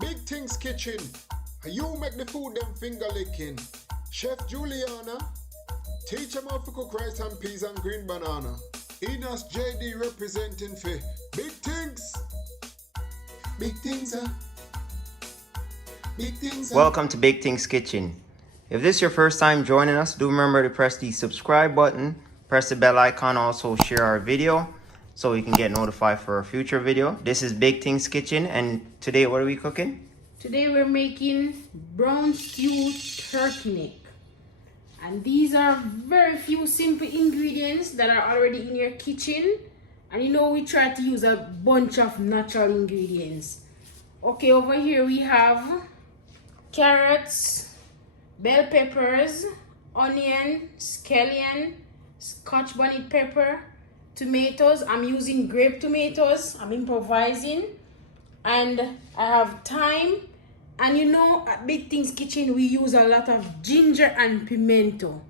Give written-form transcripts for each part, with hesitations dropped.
Big Things Kitchen. You make the food them finger licking. Chef Juliana. Teach them how to cook rice and peas and green banana. Inas JD representing for Big Things. Big Things, Big Things. Welcome to Bigtings Kitchen. If this is your first time joining us, do remember to press the subscribe button, press the bell icon, also share our video so you can get notified for a future video. This is Bigtings Kitchen, and today what are we cooking? Today we're making brown stew turkey neck. And these are very few simple ingredients that are already in your kitchen. And you know, we try to use a bunch of natural ingredients. Okay, over here we have carrots, bell peppers, onion, scallion, scotch bonnet pepper, tomatoes. I'm using grape tomatoes. I'm improvising. And I have thyme. And you know, at Big Things Kitchen, we use a lot of ginger and pimento.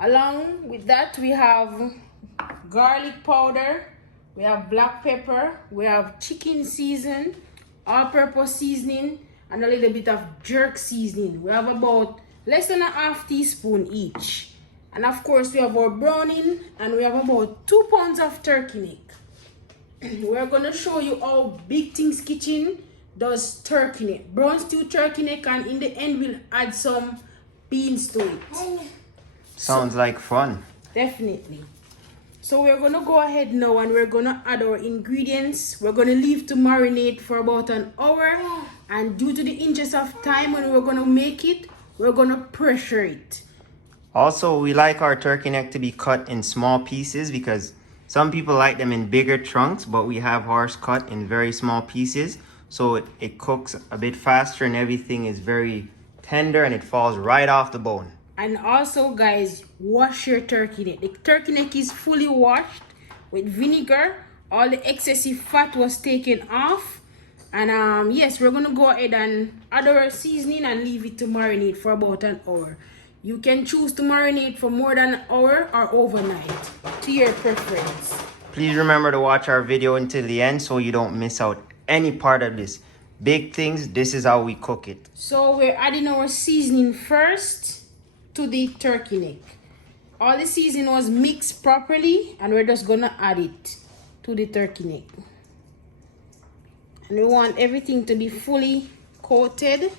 Along with that, we have garlic powder, we have black pepper, we have chicken season, all-purpose seasoning, and a little bit of jerk seasoning. We have about less than a half teaspoon each. And of course, we have our browning, and we have about 2 pounds of turkey neck. We're gonna show you how Big Things Kitchen does turkey neck, brown stew turkey neck, and in the end we'll add some beans to it. Sounds like fun. Definitely. So we're gonna go ahead now and we're gonna add our ingredients. We're gonna leave to marinate for about an hour, and due to the interest of time when we're gonna make it, we're gonna pressure it. Also, we like our turkey neck to be cut in small pieces because some people like them in bigger chunks, but we have ours cut in very small pieces. So it cooks a bit faster and everything is very tender and it falls right off the bone. And also, guys, wash your turkey neck. The turkey neck is fully washed with vinegar. All the excessive fat was taken off. And yes, we're gonna go ahead and add our seasoning and leave it to marinate for about an hour. You can choose to marinate for more than an hour or overnight, to your preference. Please remember to watch our video until the end so you don't miss out any part of this. Big Things, this is how we cook it. So we're adding our seasoning first to the turkey neck. All the seasoning was mixed properly, and we're just gonna add it to the turkey neck. And we want everything to be fully coated.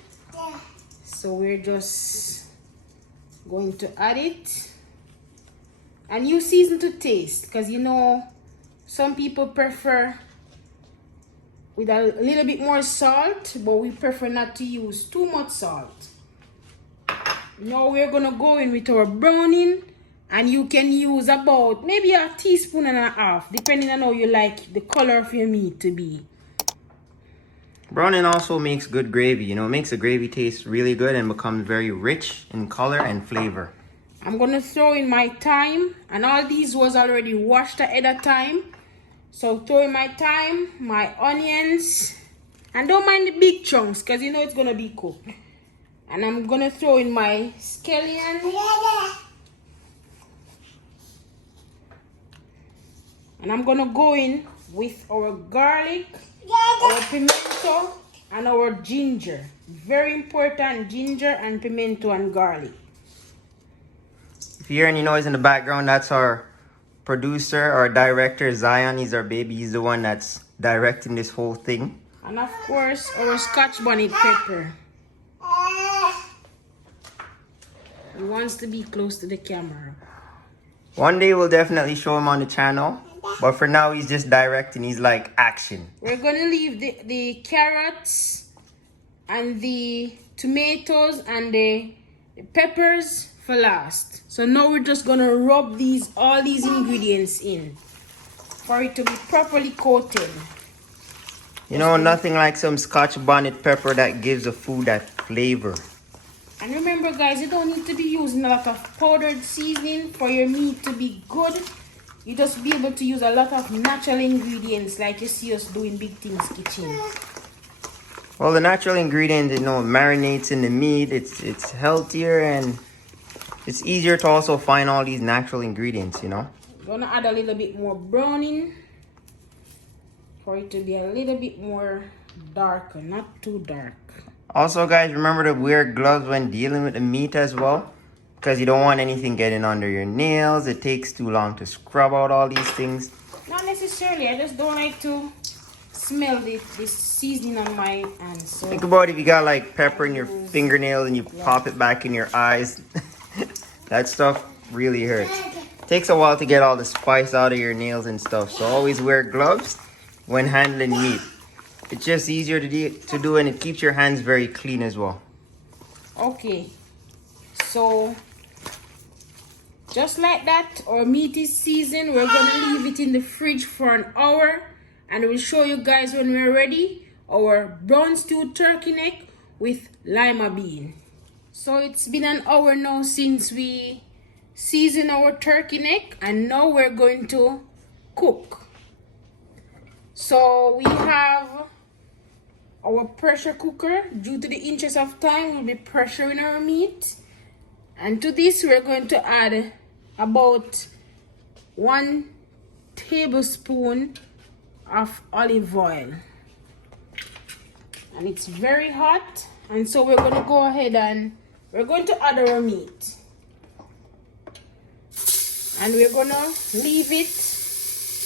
So we're just going to add it. And you season to taste, because you know some people prefer with a little bit more salt, but we prefer not to use too much salt. Now we're gonna go in with our browning, and you can use about maybe a teaspoon and a half, depending on how you like the color of your meat to be. Browning also makes good gravy, you know, it makes the gravy taste really good and becomes very rich in color and flavor. I'm gonna throw in my thyme, and all these was already washed ahead of time. So throw in my thyme, my onions, and don't mind the big chunks because you know it's gonna be cooked. And I'm gonna throw in my scallion. And I'm gonna go in with our garlic, our pimento, and our ginger. Very important, ginger and pimento and garlic. If you hear any noise in the background, that's our producer or director, Zion. He's our baby. He's the one that's directing this whole thing. And of course, our scotch bonnet pepper. He wants to be close to the camera. One day we'll definitely show him on the channel, but for now he's just directing. He's like, action. We're gonna leave the carrots and the tomatoes and the peppers for last. So now we're just gonna rub all these ingredients in for it to be properly coated. You know, nothing like some scotch bonnet pepper that gives the food that flavor. And remember, guys, you don't need to be using a lot of powdered seasoning for your meat to be good. You just be able to use a lot of natural ingredients like you see us doing Big Things Kitchen. Well, the natural ingredient, you know, marinates in the meat. It's healthier and it's easier to also find all these natural ingredients, you know. I'm gonna add a little bit more browning for it to be a little bit more darker, not too dark. Also, guys, remember to wear gloves when dealing with the meat as well, because you don't want anything getting under your nails. It takes too long to scrub out all these things. Not necessarily. I just don't like to smell this seasoning on my hands. So Think about if you got like pepper in your fingernails and you pop it back in your eyes. That stuff really hurts. Takes a while to get all the spice out of your nails and stuff. So always wear gloves when handling meat. It's just easier to do and it keeps your hands very clean as well. Okay, so just like that, our meat is seasoned. We're gonna leave it in the fridge for an hour, and we'll show you guys when we're ready our brown stewed turkey neck with lima bean. So it's been an hour now since we seasoned our turkey neck, and now we're going to cook. So we have our pressure cooker. Due to the interest of time, we'll be pressuring our meat, and to this we're going to add about 1 tablespoon of olive oil, and it's very hot, and so we're going to go ahead and we're going to add our meat, and we're going to leave it.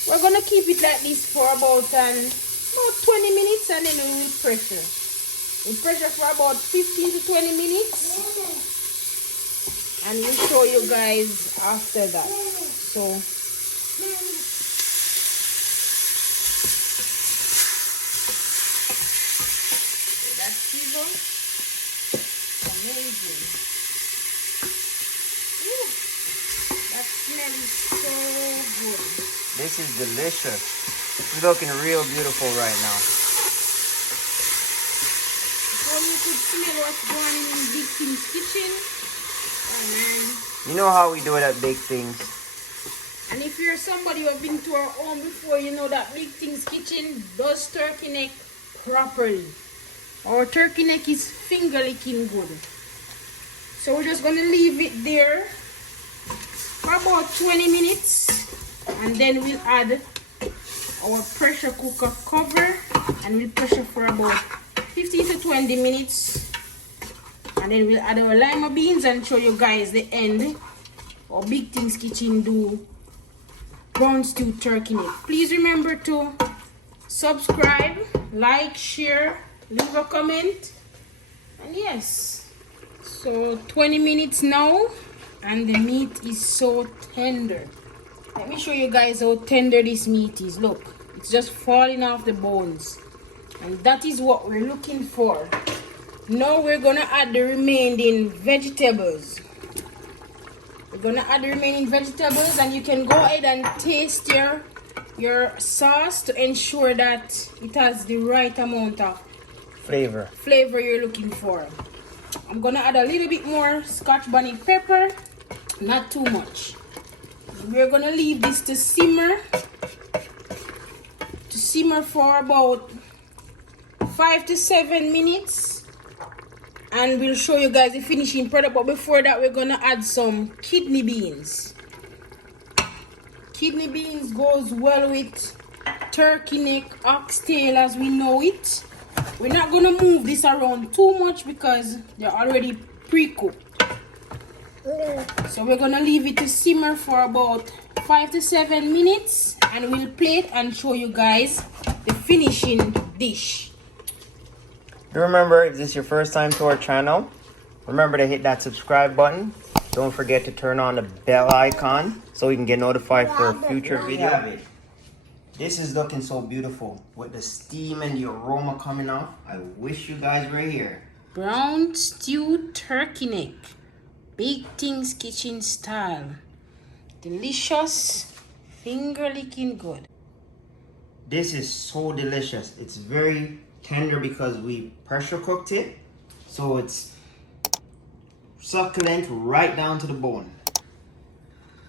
We're going to keep it like this for about 20 minutes, and then we will pressure. We'll pressure for about 15 to 20 minutes, and we'll show you guys after that. So that sizzle, amazing. Ooh, that smell is so good. This is delicious. It's looking real beautiful right now. So you could smell what's going on in Big Things kitchen. Oh man. You know how we do it at Big Things. And if you're somebody who have been to our home before, you know that Big Things kitchen does turkey neck properly. Our turkey neck is finger licking good. So we're just gonna leave it there for about 20 minutes, and then we'll add our pressure cooker cover, and we'll pressure for about 15 to 20 minutes, and then we'll add our lima beans and show you guys the end. Our Big Things kitchen do brown stew turkey neck. Please remember to subscribe, like, share, leave a comment, and yes, so 20 minutes now, and the meat is so tender. Let me show you guys how tender this meat is. Look, it's just falling off the bones, and that is what we're looking for. Now we're gonna add the remaining vegetables. We're gonna add the remaining vegetables, and you can go ahead and taste your sauce to ensure that it has the right amount of Flavor. you're looking for. I'm gonna add a little bit more Scotch bonnet pepper, not too much. We're gonna leave this to simmer for about 5 to 7 minutes, and we'll show you guys the finishing product. But before that, we're gonna add some kidney beans. Kidney beans goes well with turkey neck, oxtail as we know it. We're not gonna move this around too much because they're already pre-cooked. So we're gonna leave it to simmer for about 5 to 7 minutes, and we'll plate and show you guys the finishing dish. Remember, if this is your first time to our channel, remember to hit that subscribe button. Don't forget to turn on the bell icon so you can get notified for a future video. This is looking so beautiful with the steam and the aroma coming off. I wish you guys were here. Brown stewed turkey neck, Big Things kitchen style. Delicious, finger licking good. This is so delicious. It's very tender because we pressure cooked it, so it's succulent right down to the bone.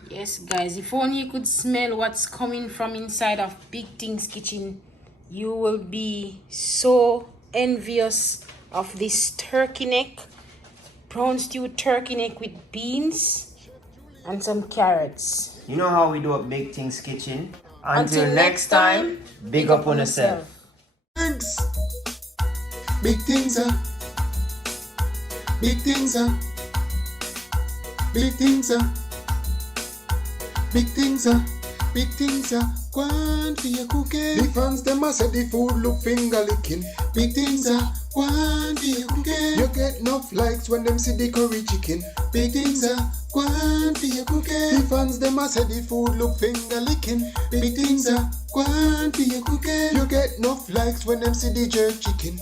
Yes guys, if only you could smell what's coming from inside of Big Things kitchen, you will be so envious of this turkey neck, brown stewed turkey neck with beans and some carrots. You know how we do at Big Things kitchen. Until next time, big up on yourself. Thanks. Big things are. Big things are. Big things are. Big things are. Big things are. Go on for your cooking. The fans them a say the food look finger licking. Big things are. Go on for your cooking. You get enough likes when them see the curry chicken. Big things are. Go on for your cooking. The fans them a say the food look finger licking. Big things are. Go on for your cooking. You get enough likes when them see the jerk chicken.